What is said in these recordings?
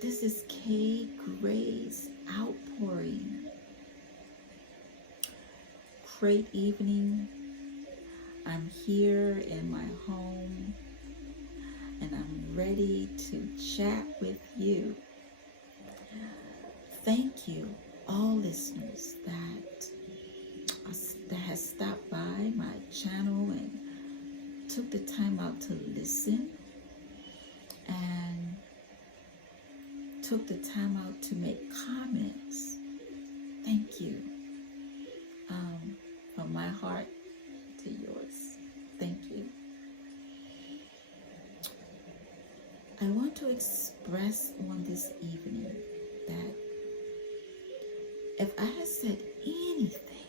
This is Grace Outpouring. Great evening. I'm here in my home and I'm ready to chat with you. Thank you, all listeners that has stopped by my channel and took the time out to listen and took the time out to make comments. Thank you. From my heart to yours. Thank you. I want to express on this evening that if I have said anything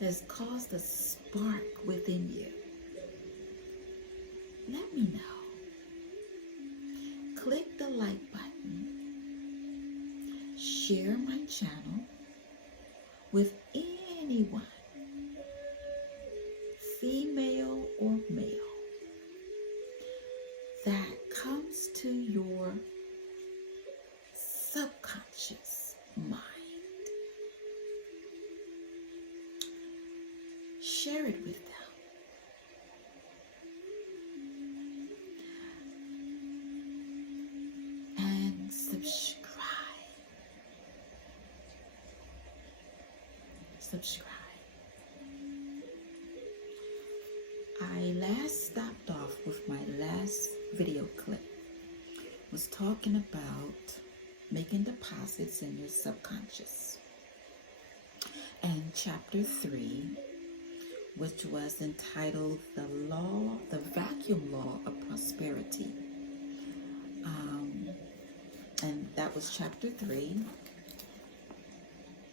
that's caused a spark within you, let me know. Click the like button. Share my channel with anyone, female or male, that comes to your subconscious mind. Share it with them. And subscribe. I last stopped off with my last video clip. Was talking about making deposits in your subconscious. And chapter 3, which was entitled The Vacuum Law of Prosperity. And that was chapter 3,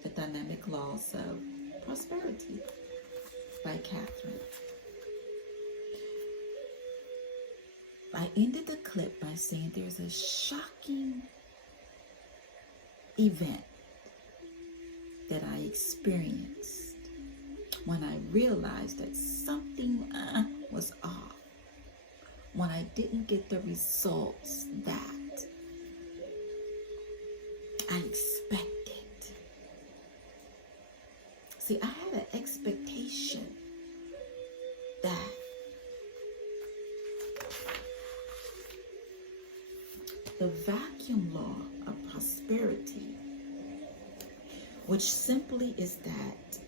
The Dynamic Laws of Prosperity by Catherine. I ended the clip by saying there's a shocking event that I experienced when I realized that something was off, when I didn't get the results that I expected. See, I had an expectation that the vacuum law of prosperity, which simply is that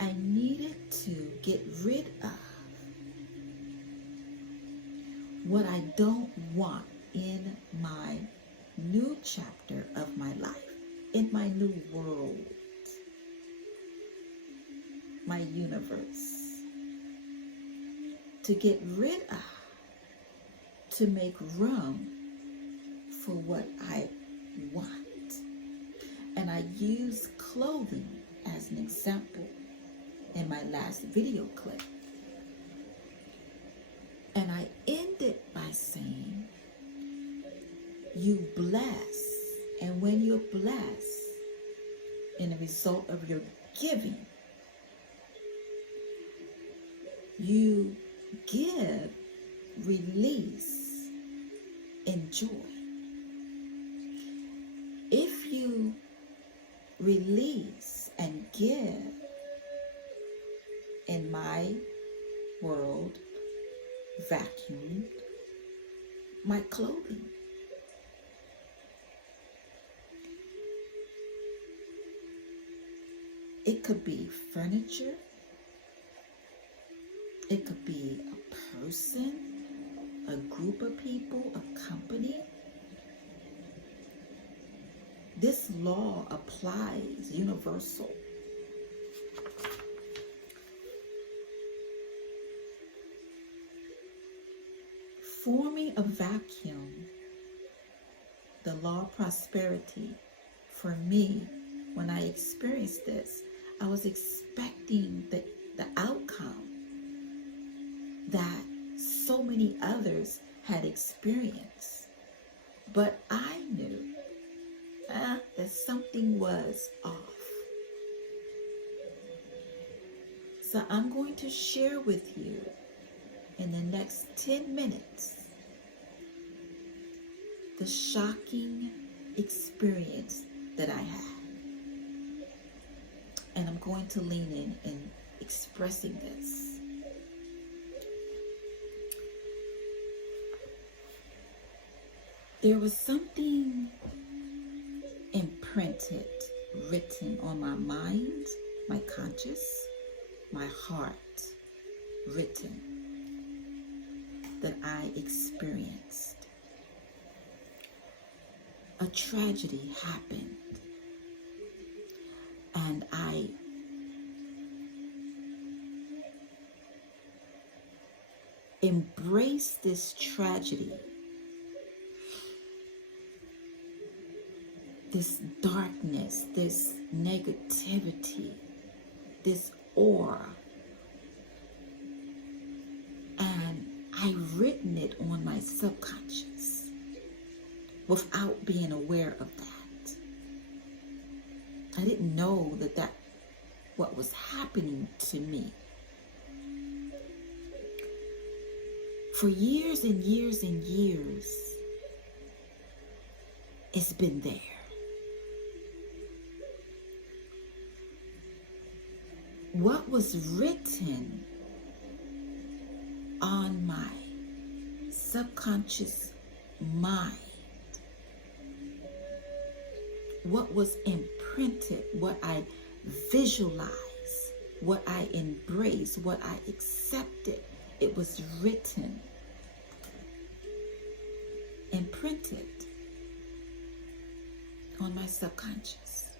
I needed to get rid of what I don't want in my new chapter of my life, in my new world, my universe, to get rid of, to make room for what I want. And I use clothing as an example in my last video clip. And I ended by saying, you bless, and when you're blessed, in the result of your giving, you give, release, enjoy. If you release and give, in my world, vacuum my clothing. It could be furniture. It could be a person, a group of people, a company. This law applies universal. Forming a vacuum, the law of prosperity, for me, when I experienced this, I was expecting the outcome that so many others had experienced. But I knew that something was off. So I'm going to share with you in the next 10 minutes the shocking experience that I had. And I'm going to lean in expressing this. There was something imprinted, written on my mind, my conscious, my heart, written, that I experienced. A tragedy happened, and I embraced this tragedy, this darkness, this negativity, this aura, and I've written it on my subconscious without being aware of that. I didn't know that what was happening to me. For years and years and years, it's been there. What was written on my subconscious mind, what was imprinted, what I visualized, what I embraced, what I accepted, it was written, imprinted on my subconscious.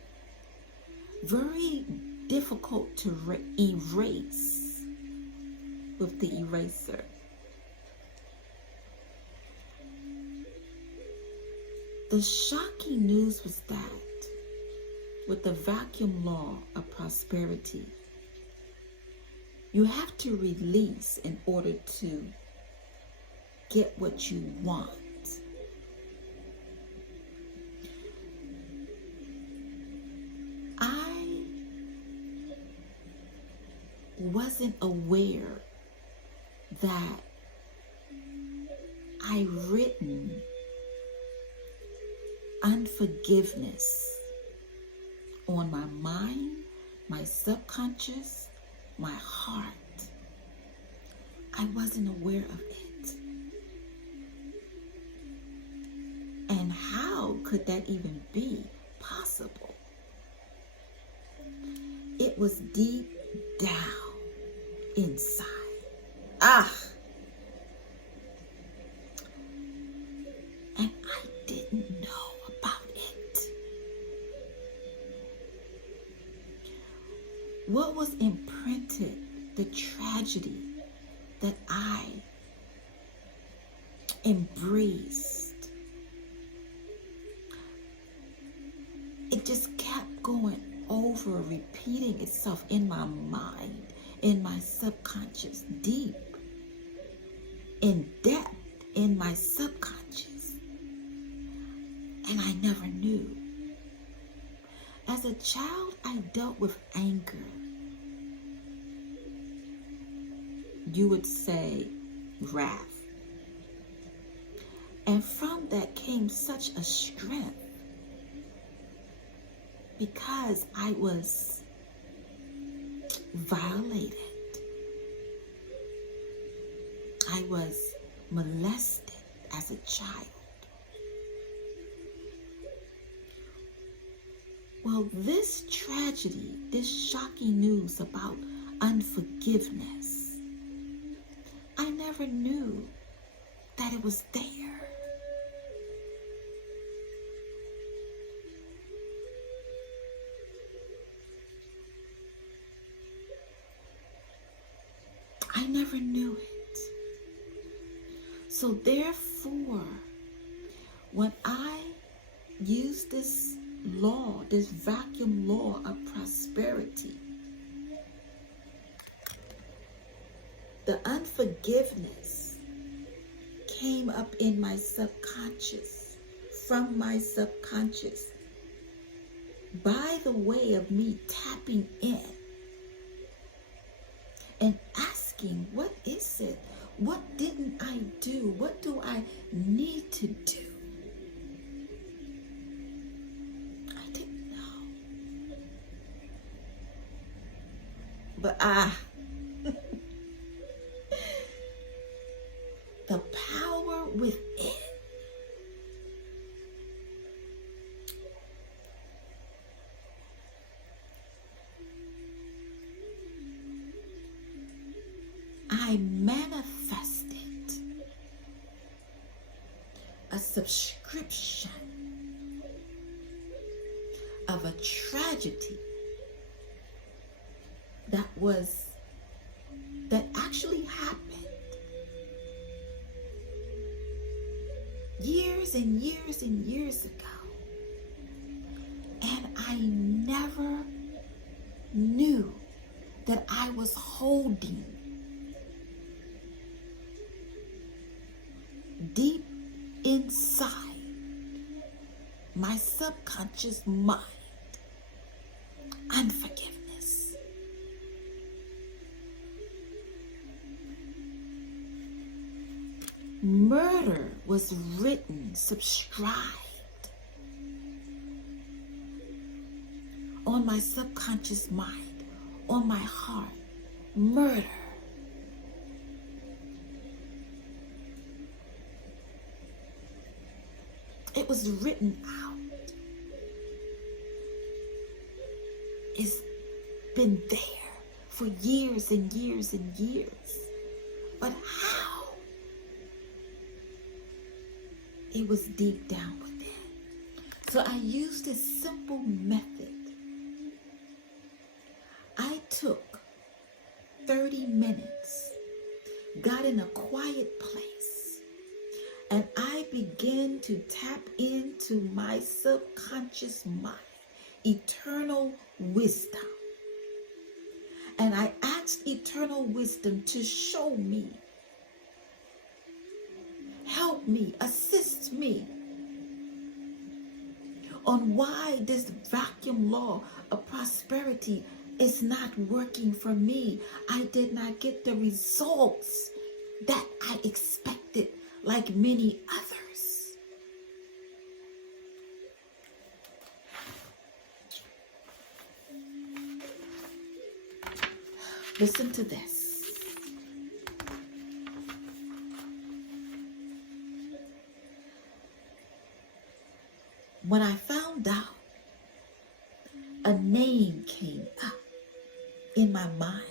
Very difficult to erase with the eraser. The shocking news was that with the vacuum law of prosperity, you have to release in order to get what you want. I wasn't aware that I written unforgiveness on my mind, my subconscious, my heart. I wasn't aware of it. And how could that even be possible? It was deep down inside. And I didn't know about it. What was imprinted, the tragedy that I embraced, it just kept going over, repeating itself in my mind, in my subconscious, deep, in depth, in my subconscious. And I never knew. As a child, I dealt with anger. You would say wrath. And from that came such a strength, because I was violated. I was molested as a child. Well, this tragedy, this shocking news about unforgiveness, I never knew that it was there. I never knew it. So therefore, when I use this law, this vacuum law of prosperity, the unforgiveness came up in my subconscious, from my subconscious, by the way of me tapping in and asking, what is it? What didn't I do? What do I need to do? But the power within. I manifested a subscription of a tragedy that actually happened years and years and years ago. And I never knew that I was holding deep inside my subconscious mind unforgiveness. Murder was written, subscribed on my subconscious mind, on my heart. Murder. It was written out. It's been there for years and years and years. But how? It was deep down within. So I used this simple method. I took 30 minutes, got in a quiet place, and I began to tap into my subconscious mind, eternal wisdom. And I asked eternal wisdom to show me, help me, assist me on why this vacuum law of prosperity is not working for me. I did not get the results that I expected, like many others. Listen to this. When I found out, a name came up in my mind.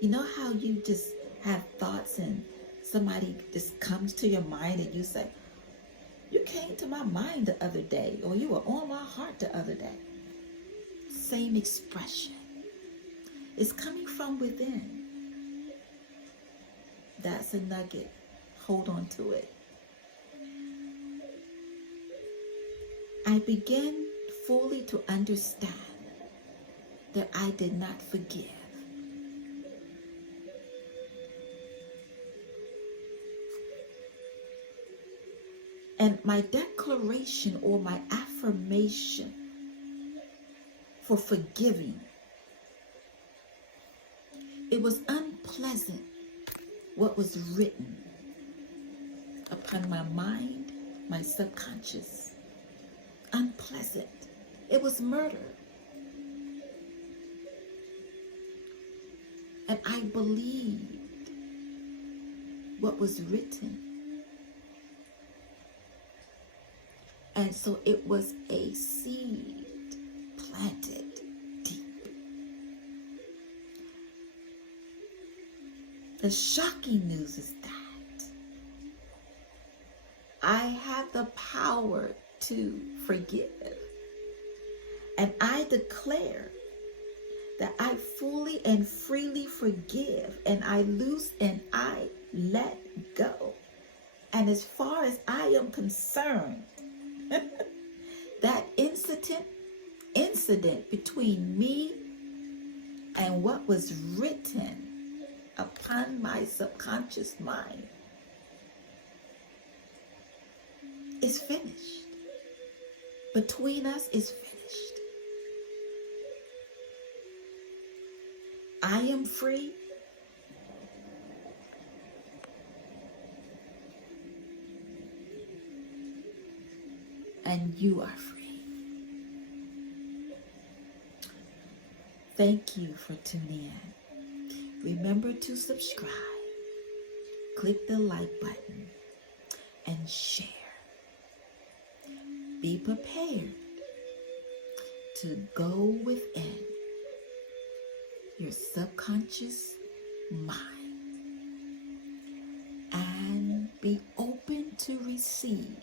You know how you just have thoughts and somebody just comes to your mind and you say, you came to my mind the other day, or you were on my heart the other day. Same expression. It's coming from within. That's a nugget. Hold on to it. I began fully to understand that I did not forgive. And my declaration or my affirmation for forgiving, it was unpleasant what was written upon my mind, my subconscious. Unpleasant. It was murder. And I believed what was written. And so it was a seed planted deep. The shocking news is that I have the power to forgive. And I declare that I fully and freely forgive, and I loose and I let go. And as far as I am concerned, that incident between me and what was written upon my subconscious mind is finished. Between us is finished. I am free. And you are free. Thank you for tuning in. Remember to subscribe, click the like button, and share. Be prepared to go within your subconscious mind and be open to receive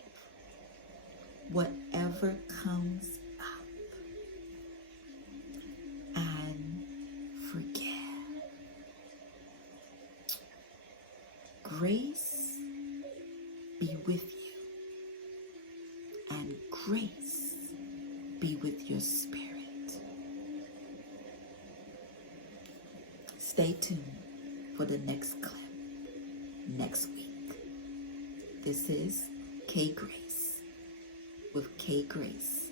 whatever comes up, and forget. Grace be with you, and grace be with your spirit. Stay tuned for the next clip next week. This is K Grace with K Grace